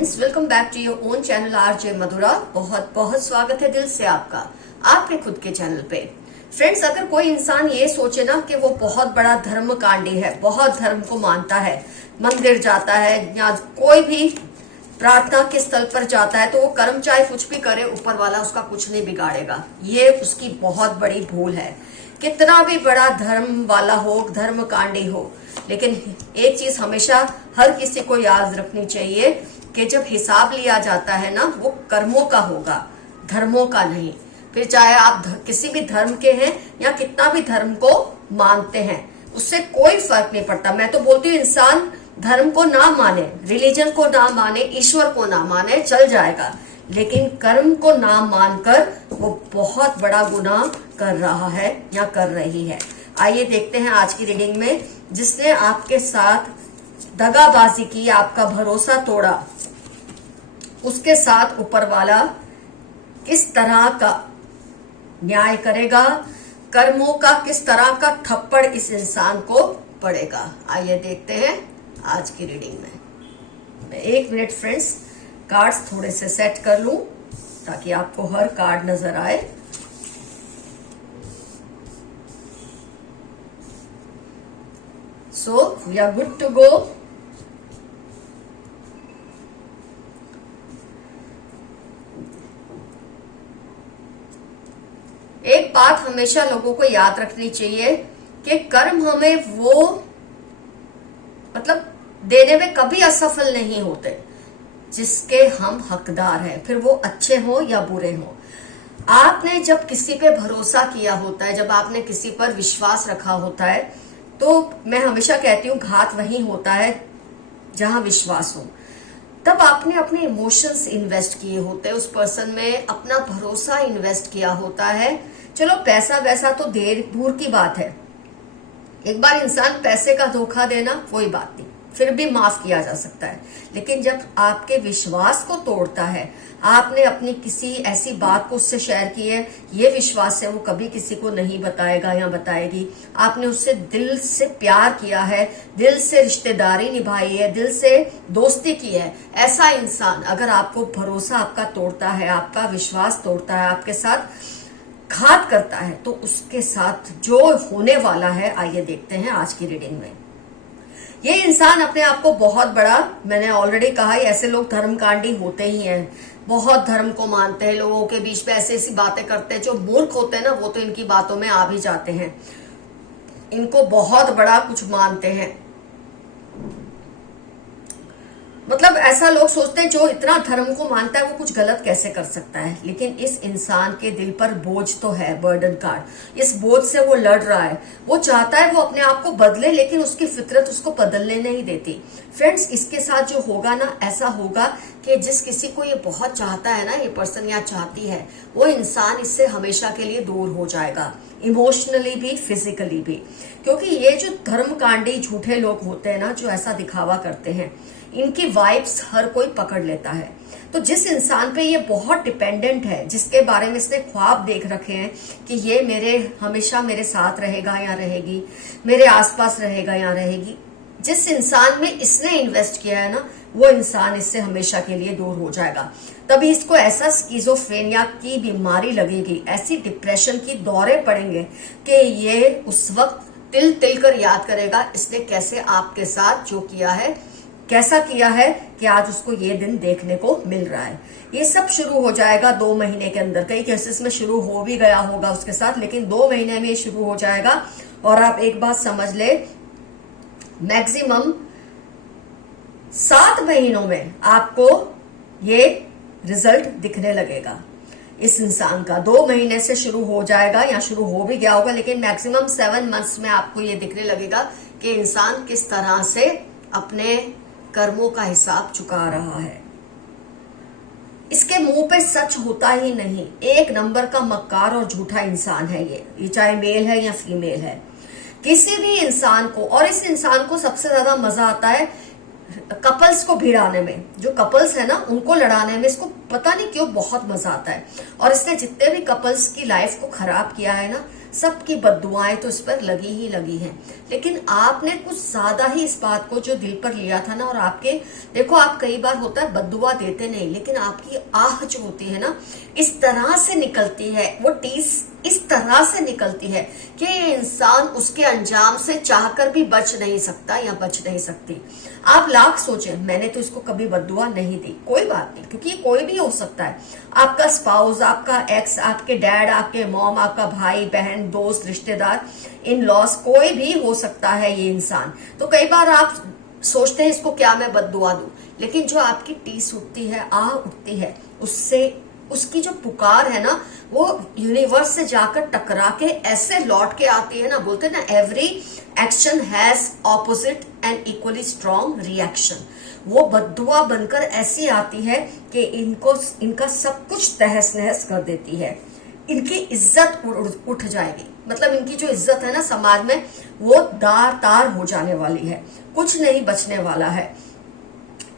Friends, welcome back to your own channel RJ Madhura. बहुत बहुत स्वागत है दिल से आपका आपके खुद के चैनल पे। फ्रेंड्स, अगर कोई इंसान ये सोचे ना कि वो बहुत बड़ा धर्म कांडी है, बहुत धर्म को मानता है, मंदिर जाता है या कोई भी प्रार्थना के स्थल पर जाता है, तो वो कर्म चाहे कुछ भी करे, ऊपर वाला उसका कुछ नहीं बिगाड़ेगा। ये उसकी बहुत बड़ी भूल है। कितना भी बड़ा धर्म वाला हो, धर्म कांडी हो, लेकिन एक चीज हमेशा हर किसी को याद रखनी चाहिए कि जब हिसाब लिया जाता है ना, वो कर्मों का होगा, धर्मों का नहीं। फिर चाहे आप किसी भी धर्म के हैं या कितना भी धर्म को मानते हैं, उससे कोई फर्क नहीं पड़ता। मैं तो बोलती हूँ, इंसान धर्म को ना माने, रिलीजन को ना माने, ईश्वर को ना माने, चल जाएगा, लेकिन कर्म को ना मानकर वो बहुत बड़ा गुनाह कर रहा है या कर रही है। आइए देखते हैं आज की रीडिंग में, जिसने आपके साथ दगाबाजी की, आपका भरोसा तोड़ा, उसके साथ ऊपर वाला किस तरह का न्याय करेगा, कर्मों का किस तरह का थप्पड़ इस इंसान को पड़ेगा। आइए देखते हैं आज की रीडिंग में। मैं 1 मिनट फ्रेंड्स कार्ड्स थोड़े से सेट कर लूं ताकि आपको हर कार्ड नजर आए। So we are good to go. एक बात हमेशा लोगों को याद रखनी चाहिए कि कर्म हमें वो मतलब देने में कभी असफल नहीं होते जिसके हम हकदार हैं, फिर वो अच्छे हो या बुरे हो। आपने जब किसी पे भरोसा किया होता है, जब आपने किसी पर विश्वास रखा होता है, तो मैं हमेशा कहती हूँ घात वहीं होता है जहां विश्वास हो। तब आपने अपने इमोशंस इन्वेस्ट किए होते हैं, उस पर्सन में अपना भरोसा इन्वेस्ट किया होता है। चलो पैसा वैसा तो देर दूर की बात है, एक बार इंसान पैसे का धोखा देना कोई बात नहीं, फिर भी माफ किया जा सकता है। लेकिन जब आपके विश्वास को तोड़ता है, आपने अपनी किसी ऐसी बात को उससे शेयर की है, ये विश्वास है वो कभी किसी को नहीं बताएगा या बताएगी, आपने उससे दिल से प्यार किया है, दिल से रिश्तेदारी निभाई है, दिल से दोस्ती की है, ऐसा इंसान अगर आपको भरोसा आपका तोड़ता है, आपका विश्वास तोड़ता है, आपके साथ घात करता है, तो उसके साथ जो होने वाला है, आइए देखते हैं आज की रीडिंग में। ये इंसान अपने आप को बहुत बड़ा, मैंने ऑलरेडी कहा, ऐसे लोग धर्मकांडी होते ही हैं, बहुत धर्म को मानते हैं, लोगों के बीच में ऐसी ऐसी बातें करते हैं। जो मूर्ख होते हैं ना, वो तो इनकी बातों में आ भी जाते हैं, इनको बहुत बड़ा कुछ मानते हैं। मतलब ऐसा लोग सोचते हैं जो इतना धर्म को मानता है वो कुछ गलत कैसे कर सकता है। लेकिन इस इंसान के दिल पर बोझ तो है, बर्डन कार्ड, इस बोझ से वो लड़ रहा है। वो चाहता है वो अपने आप को बदले, लेकिन उसकी फितरत उसको बदलने नहीं देती। फ्रेंड्स, इसके साथ जो होगा ना, ऐसा होगा कि जिस किसी को ये बहुत चाहता है ना, ये पर्सन या चाहती है, वो इंसान इससे हमेशा के लिए दूर हो जाएगा, इमोशनली भी, फिजिकली भी। क्योंकि ये जो धर्मकांडी झूठे लोग होते हैं ना, जो ऐसा दिखावा करते हैं, इनकी वाइब्स हर कोई पकड़ लेता है। तो जिस इंसान पे ये बहुत डिपेंडेंट है, जिसके बारे में इसने ख्वाब देख रखे हैं कि ये मेरे हमेशा मेरे साथ रहेगा या रहेगी, मेरे आसपास रहेगा या रहेगी, जिस इंसान में इसने इन्वेस्ट किया है ना, वो इंसान इससे हमेशा के लिए दूर हो जाएगा। तभी इसको ऐसा स्किज़ोफ्रेनिया की बीमारी लगेगी, ऐसी डिप्रेशन की दौरे पड़ेंगे कि ये उस वक्त तिल तिल कर याद करेगा इसने कैसे आपके साथ जो किया है, कैसा किया है कि आज उसको ये दिन देखने को मिल रहा है। ये सब शुरू हो जाएगा 2 महीने के अंदर। कई केसेस में शुरू हो भी गया होगा उसके साथ, लेकिन 2 महीने में शुरू हो जाएगा। और आप एक बात समझ ले, मैक्सिमम 7 महीनों में आपको ये रिजल्ट दिखने लगेगा इस इंसान का। 2 महीने से शुरू हो जाएगा या शुरू हो भी गया होगा, लेकिन मैक्सिमम 7 मंथ्स में आपको ये दिखने लगेगा कि इंसान किस तरह से अपने कर्मों का हिसाब चुका रहा है। इसके मुंह पे सच होता ही नहीं, 1 नंबर का मक्कार और झूठा इंसान है ये चाहे मेल है या फीमेल है। किसी भी इंसान को, और इस इंसान को सबसे ज्यादा मजा आता है कपल्स को भिड़ाने में, जो कपल्स है ना उनको लड़ाने में इसको पता नहीं क्यों बहुत मजा आता है। और इसने जितने भी कपल्स की लाइफ को खराब किया है ना, सबकी बद्दुआएं तो इस पर लगी ही लगी हैं। लेकिन आपने कुछ ज्यादा ही इस बात को जो दिल पर लिया था ना, और आपके देखो, आप कई बार होता है बद्दुआ देते नहीं, लेकिन आपकी आह जो होती है ना, इस तरह से निकलती है, वो टीस इस तरह से निकलती है कि ये इंसान उसके अंजाम से चाहकर भी बच नहीं सकता या बच नहीं सकती। आप लाख सोचें, मैंने तो इसको कभी बद्दुआ नहीं दी, कोई बात नहीं, क्योंकि कोई भी हो सकता है, आपका स्पाउस, आपका एक्स, आपके डैड, आपके मॉम, आपका भाई बहन, दोस्त, रिश्तेदार, इन लॉस, कोई भी हो सकता है ये इंसान। तो कई बार आप सोचते हैं इसको क्या मैं बद्दुआ दूं, लेकिन जो आपकी टीस उठती है, आह उठती है, उससे उसकी जो पुकार है ना, वो यूनिवर्स से जाकर टकरा के ऐसे लौट के आती है ना, बोलते हैं ना, every action has opposite and equally strong reaction. वो बद्दुआ बनकर ऐसी आती है कि इनका सब कुछ तहस नहस कर देती है। इनकी इज्जत उठ जाएगी, मतलब इनकी जो इज्जत है ना समाज में, वो दार तार हो जाने वाली है, कुछ नहीं बचने वाला है।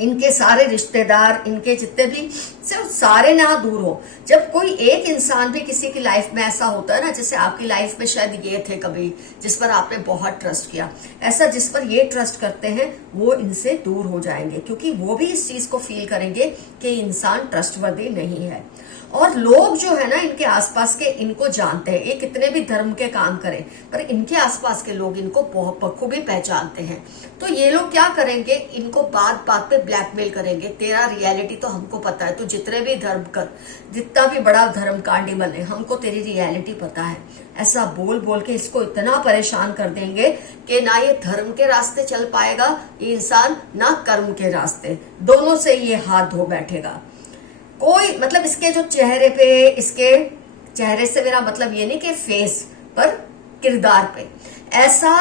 इनके सारे रिश्तेदार, इनके जितने भी, सिर्फ सारे ना दूर हो। जब कोई एक इंसान भी किसी की लाइफ में ऐसा होता है ना, जैसे आपकी लाइफ में शायद ये थे कभी, जिस पर आपने बहुत ट्रस्ट किया, ऐसा जिस पर ये ट्रस्ट करते हैं वो इनसे दूर हो जाएंगे, क्योंकि वो भी इस चीज को फील करेंगे कि इंसान ट्रस्टवर्दी नहीं है। और लोग जो है ना इनके आसपास के, इनको जानते हैं, ये कितने भी धर्म के काम करें, पर इनके आसपास के लोग इनको बहुत बखूबी पहचानते हैं। तो ये लोग क्या करेंगे, इनको बात बात पे ब्लैकमेल करेंगे, तेरा रियलिटी तो हमको पता है, तो जितने भी धर्म कर, जितना भी बड़ा धर्म कांडी बने, हमको तेरी रियलिटी पता है। ऐसा बोल बोल के इसको इतना परेशान कर देंगे कि ना ये धर्म के रास्ते चल पाएगा ये इंसान, ना कर्म के रास्ते, दोनों से ये हाथ धो बैठेगा। कोई मतलब इसके जो चेहरे पे, इसके चेहरे से मेरा मतलब ये नहीं कि फेस पर, किरदार पे ऐसा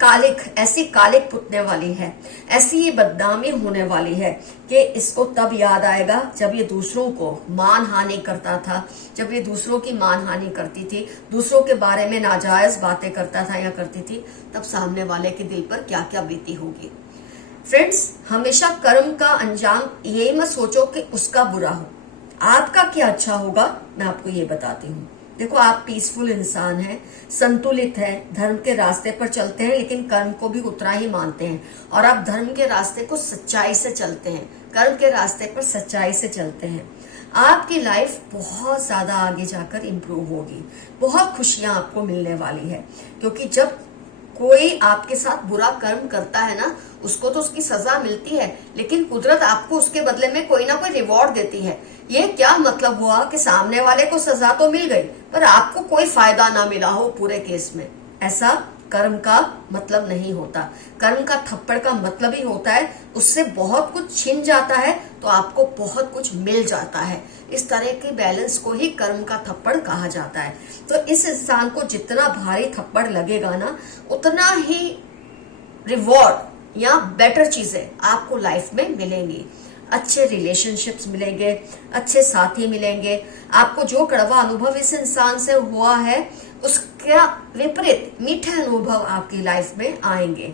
कालिक, ऐसी कालिक पुतने वाली है, ऐसी ये बदनामी होने वाली है कि इसको तब याद आएगा जब ये दूसरों को मान हानि करता था, जब ये दूसरों की मान हानि करती थी, दूसरों के बारे में नाजायज बातें करता था या करती थी, तब सामने वाले के दिल पर क्या क्या बीती होगी। फ्रेंड्स, हमेशा कर्म का अंजाम यही मत सोचो कि उसका बुरा हो, आपका क्या अच्छा होगा। मैं आपको ये बताती हूँ, देखो आप पीसफुल इंसान हैं, संतुलित हैं, धर्म के रास्ते पर चलते हैं, लेकिन कर्म को भी उतना ही मानते हैं, और आप धर्म के रास्ते को सच्चाई से चलते हैं, कर्म के रास्ते पर सच्चाई से चलते हैं। आपकी लाइफ बहुत ज्यादा आगे जाकर इम्प्रूव होगी, बहुत खुशियां आपको मिलने वाली है, क्योंकि जब कोई आपके साथ बुरा कर्म करता है ना, उसको तो उसकी सजा मिलती है, लेकिन कुदरत आपको उसके बदले में कोई ना कोई रिवॉर्ड देती है। ये क्या मतलब हुआ कि सामने वाले को सजा तो मिल गई पर आपको कोई फायदा ना मिला हो पूरे केस में। ऐसा कर्म का मतलब नहीं होता। कर्म का थप्पड़ का मतलब ही होता है उससे बहुत कुछ छिन जाता है तो आपको बहुत कुछ मिल जाता है। इस तरह के बैलेंस को ही कर्म का थप्पड़ कहा जाता है। तो इस इंसान को जितना भारी थप्पड़ लगेगा ना, उतना ही रिवॉर्ड या बेटर चीजें आपको लाइफ में मिलेंगी। अच्छे रिलेशनशिप्स मिलेंगे, अच्छे साथी मिलेंगे, आपको जो कड़वा अनुभव इस इंसान से हुआ है उसका विपरीत मीठे अनुभव आपकी लाइफ में आएंगे।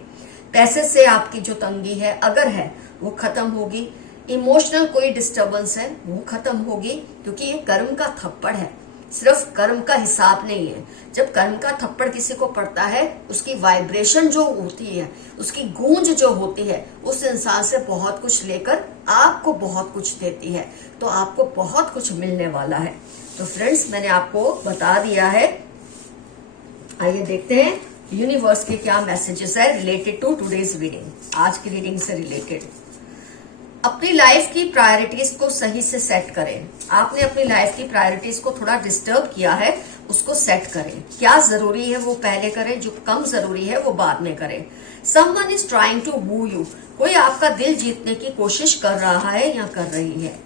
पैसे से आपकी जो तंगी है अगर है वो खत्म होगी, इमोशनल कोई डिस्टर्बेंस है वो खत्म होगी, क्योंकि ये कर्म का थप्पड़ है, सिर्फ कर्म का हिसाब नहीं है। जब कर्म का थप्पड़ किसी को पड़ता है उसकी वाइब्रेशन जो होती है, उसकी गूंज जो होती है, उस इंसान से बहुत कुछ लेकर आपको बहुत कुछ देती है, तो आपको बहुत कुछ मिलने वाला है। तो फ्रेंड्स, मैंने आपको बता दिया है। आइए देखते हैं यूनिवर्स के क्या मैसेजेस है रिलेटेड टू टुडेज रीडिंग। आज की रीडिंग से रिलेटेड अपनी लाइफ की प्रायोरिटीज को सही से सेट करें। आपने अपनी लाइफ की प्रायोरिटीज को थोड़ा डिस्टर्ब किया है, उसको सेट करें। क्या जरूरी है वो पहले करें, जो कम जरूरी है वो बाद में करें। Someone is trying to woo you, कोई आपका दिल जीतने की कोशिश कर रहा है या कर रही है।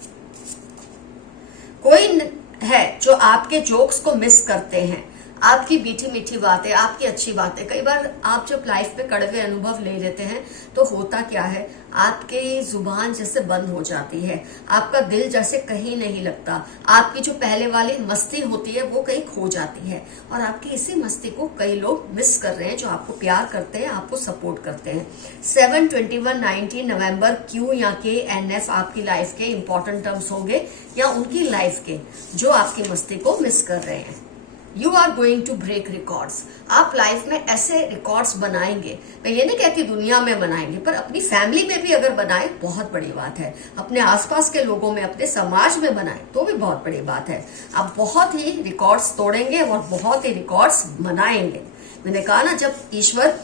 कोई है जो आपके जोक्स को मिस करते हैं, आपकी मीठी मीठी बातें, आपकी अच्छी बातें। कई बार आप जब लाइफ में कड़वे अनुभव ले लेते हैं तो होता क्या है, आपकी जुबान जैसे बंद हो जाती है, आपका दिल जैसे कहीं नहीं लगता, आपकी जो पहले वाली मस्ती होती है वो कहीं खो जाती है, और आपकी इसी मस्ती को कई लोग मिस कर रहे हैं जो आपको प्यार करते हैं, आपको सपोर्ट करते हैं। 7, 21, 19 नवंबर Q या KNF आपकी लाइफ के इंपॉर्टेंट टर्म्स होंगे या उनकी लाइफ के जो आपकी मस्ती को मिस कर रहे हैं। You are going to break records. आप लाइफ में ऐसे रिकॉर्ड्स बनाएंगे, मैं ये नहीं कहती दुनिया में बनाएंगे, पर अपनी फैमिली में भी अगर बनाए बहुत बड़ी बात है, अपने आसपास के लोगों में, अपने समाज में बनाए तो भी बहुत बड़ी बात है। आप बहुत ही रिकॉर्ड्स तोड़ेंगे और बहुत ही रिकॉर्ड्स बनाएंगे। मैंने कहा ना, जब ईश्वर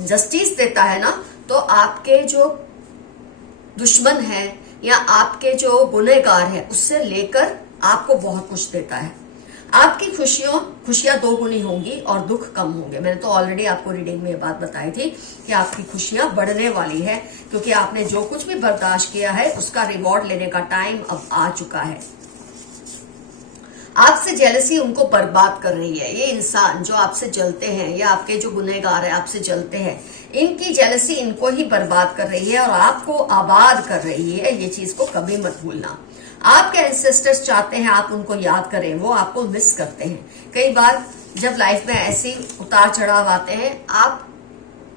जस्टिस देता है ना, तो आपके जो दुश्मन है या आपके जो गुनहगार है उससे लेकर आपको बहुत कुछ देता है। आपकी खुशियां दो गुनी होंगी और दुख कम होंगे। मैंने तो ऑलरेडी आपको रीडिंग में ये बात बताई थी कि आपकी खुशियां बढ़ने वाली है, क्योंकि आपने जो कुछ भी बर्दाश्त किया है उसका रिवॉर्ड लेने का टाइम अब आ चुका है। आपसे जेलसी उनको बर्बाद कर रही है। ये इंसान जो आपसे जलते हैं या आपके जो गुनहगार है आपसे जलते हैं, इनकी जेलसी इनको ही बर्बाद कर रही है और आपको आबाद कर रही है। ये चीज को कभी मत भूलना। आपके एंसेस्टर्स चाहते हैं आप उनको याद करें, वो आपको मिस करते हैं। कई बार जब लाइफ में ऐसी उतार चढ़ाव आते हैं, आप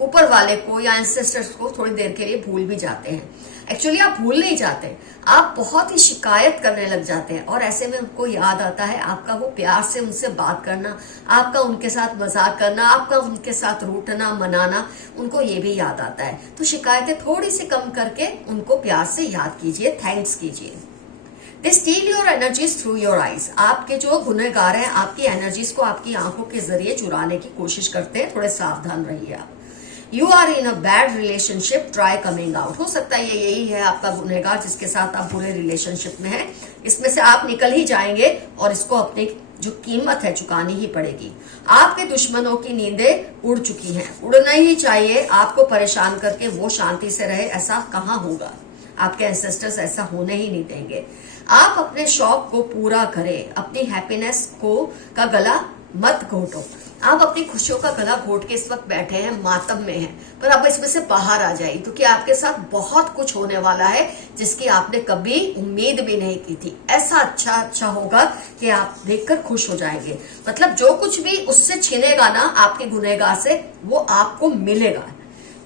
ऊपर वाले को या एंसेस्टर्स को थोड़ी देर के लिए भूल भी जाते हैं। एक्चुअली आप भूल नहीं जाते, आप बहुत ही शिकायत करने लग जाते हैं और ऐसे में उनको याद आता है आपका वो प्यार से उनसे बात करना, आपका उनके साथ मजाक करना, आपका उनके साथ रूठना मनाना, उनको ये भी याद आता है। तो शिकायतें थोड़ी सी कम करके उनको प्यार से याद कीजिए, थैंक्स कीजिए। They steal your energies through your eyes. आपके जो गुनहगार हैं आपकी एनर्जीज को आपकी आंखों के जरिए चुराने की कोशिश करते हैं, थोड़े सावधान रहिए आप। You are in a bad relationship, try coming out. हो सकता है ये यही है आपका गुनहगार जिसके साथ आप बुरे रिलेशनशिप में हैं। इसमें से आप निकल ही जाएंगे और इसको अपनी जो कीमत है चुकानी ही पड़ेगी। आपके दुश्मनों की नींदें उड़ चुकी हैं, उड़ना ही चाहिए। आपको परेशान करके वो शांति से रहे, ऐसा कहाँ होगा। आपके एंसेस्टर्स ऐसा होने ही नहीं देंगे। आप अपने शौक को पूरा करें, अपनी हैप्पीनेस का गला मत घोटो। आप अपनी खुशियों का गला घोट के इस वक्त बैठे हैं, मातम में हैं, पर अब इसमें से बाहर आ जाइए, क्योंकि आपके साथ बहुत कुछ होने वाला है जिसकी आपने कभी उम्मीद भी नहीं की थी। ऐसा अच्छा होगा कि आप देखकर खुश हो जाएंगे। मतलब जो कुछ भी उससे छीनेगा ना आपके गुनहगार से, वो आपको मिलेगा।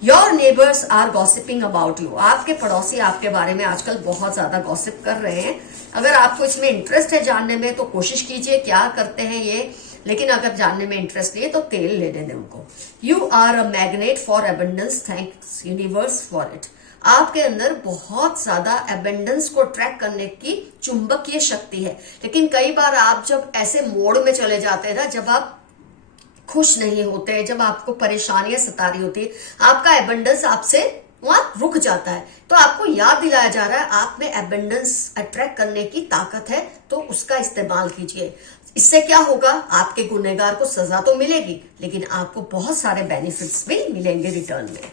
Your neighbours are gossiping about you. आपके पड़ोसी आपके बारे में आजकल बहुत ज्यादा गॉसिप कर रहे हैं। अगर आपको इसमें इंटरेस्ट है जानने में तो कोशिश कीजिए क्या करते हैं ये, लेकिन अगर जानने में इंटरेस्ट नहीं है तो तेल लेने दें उनको। You are a magnet for abundance, thanks universe for it. आपके अंदर बहुत ज्यादा एबंडेंस को ट्रैक करने की चुंबकीय शक्ति है, लेकिन कई बार आप जब ऐसे मोड में चले जाते हैं ना, जब आप खुश नहीं होते, जब आपको परेशानियां सता रही होती है, आपका एबंडेंस आपसे वहां रुक जाता है। तो आपको याद दिलाया जा रहा है आप में एबंडेंस अट्रैक्ट करने की ताकत है, तो उसका इस्तेमाल कीजिए। इससे क्या होगा, आपके गुनहगार को सजा तो मिलेगी, लेकिन आपको बहुत सारे बेनिफिट्स भी मिलेंगे रिटर्न में।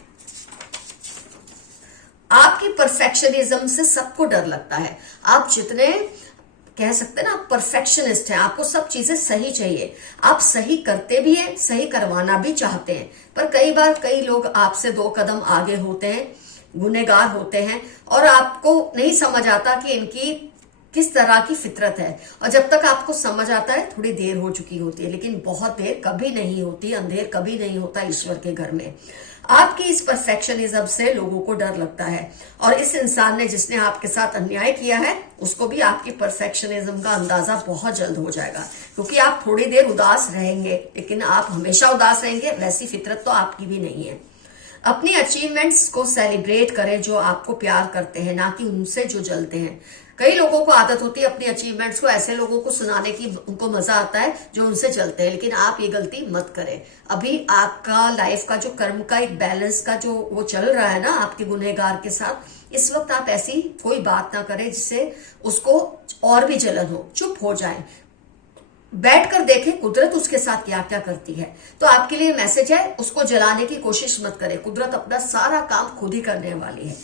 आपकी परफेक्शनिज्म से सबको डर लगता है। आप जितने कह सकते हैं ना, आप परफेक्शनिस्ट हैं, आपको सब चीजें सही चाहिए। आप सही करते भी हैं, सही करवाना भी चाहते हैं, पर कई बार कई लोग आपसे 2 कदम आगे होते हैं, गुनहगार होते हैं, और आपको नहीं समझ आता कि इनकी किस तरह की फितरत है। और जब तक आपको समझ आता है थोड़ी देर हो चुकी होती है, लेकिन बहुत देर कभी नहीं होती, अंधेर कभी नहीं होता ईश्वर के घर में। आपकी इस परफेक्शनिज्म से लोगों को डर लगता है, और इस इंसान ने जिसने आपके साथ अन्याय किया है उसको भी आपकी परफेक्शनिज्म का अंदाजा बहुत जल्द हो जाएगा, क्योंकि आप थोड़ी देर उदास रहेंगे, लेकिन आप हमेशा उदास रहेंगे, वैसी फितरत तो आपकी भी नहीं है। अपनी अचीवमेंट्स को सेलिब्रेट करें जो आपको प्यार करते हैं, ना कि उनसे जो जलते हैं। कई लोगों को आदत होती है अपनी अचीवमेंट्स को ऐसे लोगों को सुनाने की, उनको मजा आता है जो उनसे जलते हैं, लेकिन आप ये गलती मत करें। अभी आपका लाइफ का जो कर्म का एक बैलेंस का जो वो चल रहा है ना आपके गुनहगार के साथ, इस वक्त आप ऐसी कोई बात ना करें जिससे उसको और भी जलन हो। चुप हो जाए, बैठकर देखें कुदरत उसके साथ क्या क्या करती है। तो आपके लिए मैसेज है, उसको जलाने की कोशिश मत करें, कुदरत अपना सारा काम खुद ही करने वाली है।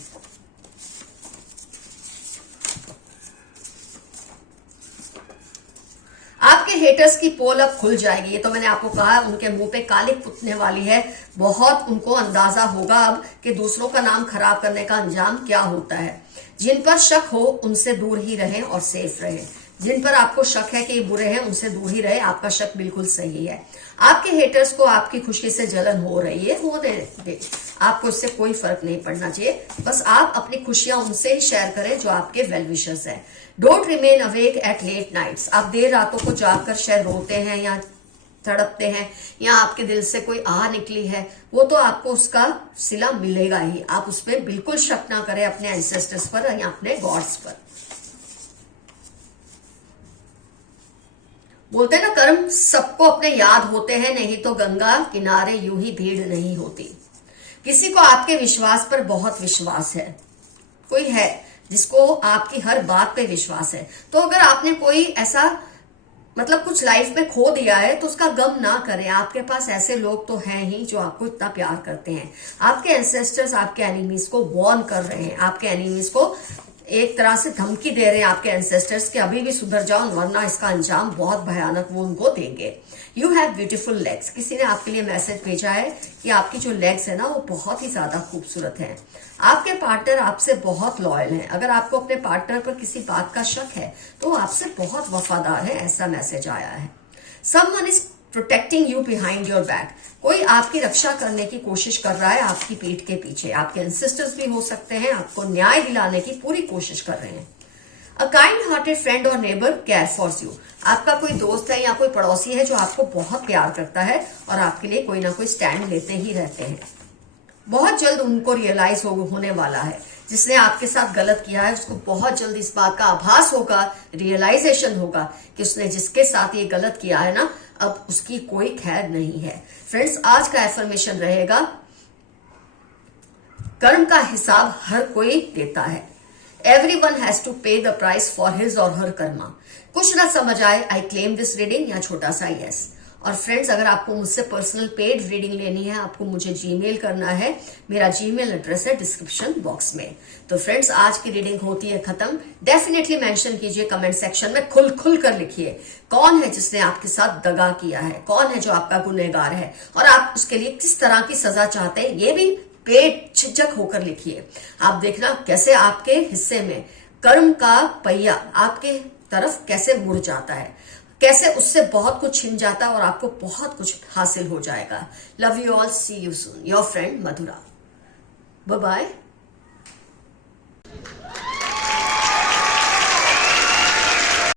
आपके हेटर्स की पोल अब खुल जाएगी। ये तो मैंने आपको कहा, उनके मुंह पे कालिक पुतने वाली है। बहुत उनको अंदाजा होगा अब कि दूसरों का नाम खराब करने का अंजाम क्या होता है। जिन पर शक हो उनसे दूर ही रहें और सेफ रहें। जिन पर आपको शक है कि ये बुरे हैं उनसे दूर ही रहे, आपका शक बिल्कुल सही है। आपके हेटर्स को आपकी खुशी से जलन हो रही है, होने दे, आपको इससे कोई फर्क नहीं पड़ना चाहिए। बस आप अपनी खुशियां उनसे ही शेयर करें जो आपके वेल विशर्स हैं। Don't remain awake at late nights. आप देर रातों को जागकर शायद रोते हैं या तड़पते हैं या आपके दिल से कोई आह निकली है, वो तो आपको उसका सिला मिलेगा ही। आप उसमें बिल्कुल शक ना करें अपने एंसेस्टर्स पर या अपने गॉड्स पर। बोलते हैं ना, कर्म सबको अपने याद होते हैं, नहीं तो गंगा किनारे यूं ही भीड़ नहीं होती। किसी को आपके विश्वास पर बहुत विश्वास है, कोई है जिसको आपकी हर बात पे विश्वास है। तो अगर आपने कोई ऐसा मतलब कुछ लाइफ में खो दिया है तो उसका गम ना करें। आपके पास ऐसे लोग तो हैं ही जो आपको इतना प्यार करते हैं। आपके एंसेस्टर्स आपके एनिमीज को वॉर्न कर रहे हैं, आपके एनिमीज को एक तरह से धमकी दे रहे हैं आपके एंसेस्टर्स कि अभी भी सुधर जाओ वरना इसका अंजाम बहुत भयानक वो उनको देंगे। You have beautiful legs. किसी ने आपके लिए मैसेज भेजा है कि आपकी जो लेग्स है ना वो बहुत ही ज्यादा खूबसूरत है। आपके पार्टनर आपसे बहुत लॉयल है। अगर आपको अपने पार्टनर पर किसी बात का शक है तो वो आपसे बहुत वफादार है, ऐसा मैसेज आया है। Someone is protecting you behind your back. कोई आपकी रक्षा करने की कोशिश कर रहा है आपकी पीठ के पीछे। आपके एंसेस्टर्स भी हो सकते हैं, आपको न्याय दिलाने की पूरी कोशिश कर रहे हैं। अ काइंड हार्टेड फ्रेंड और नेबर केयर फॉर यू। आपका कोई दोस्त है या कोई पड़ोसी है जो आपको बहुत प्यार करता है और आपके लिए कोई ना कोई स्टैंड लेते ही रहते हैं। बहुत जल्द उनको रियलाइज होने वाला है, जिसने आपके साथ गलत किया है उसको बहुत जल्द इस बात का आभास होगा, रियलाइजेशन होगा कि उसने जिसके साथ ये गलत किया है ना अब उसकी कोई खैर नहीं है। फ्रेंड्स, आज का एफर्मेशन रहेगा, कर्म का हिसाब हर कोई देता है। Everyone has to pay the price for his or her karma। कुछ ना समझ आए आई क्लेम दिस रीडिंग या छोटा सा यस। और फ्रेंड्स, अगर आपको मुझसे पर्सनल पेड रीडिंग लेनी है, आपको मुझे जीमेल करना है। मेरा जीमेल एड्रेस है डिस्क्रिप्शन बॉक्स में। तो फ्रेंड्स, आज की रीडिंग होती है खत्म। डेफिनेटली मेंशन कीजिए कमेंट सेक्शन में, खुल खुल कर लिखिए कौन है जिसने आपके साथ दगा किया है, कौन है जो आपका गुनहगार है और आप उसके लिए किस तरह की सजा चाहते हैं, ये भी बेझिझक होकर लिखिए। आप देखना कैसे आपके हिस्से में कर्म का पहिया आपके तरफ कैसे मुड़ जाता है, कैसे उससे बहुत कुछ छिन जाता है और आपको बहुत कुछ हासिल हो जाएगा। Love you all, see you soon, your friend Madhura. Bye bye.